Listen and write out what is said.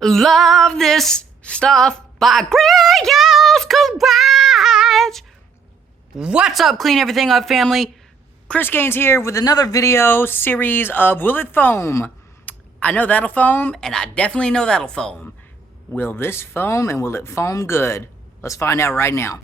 Love this stuff by Griot's Garage. What's up, Clean Everything Up family? Chris Gaines here with another video series of Will It Foam? I know that'll foam, and I definitely know that'll foam. Will this foam, and will it foam good? Let's find out right now.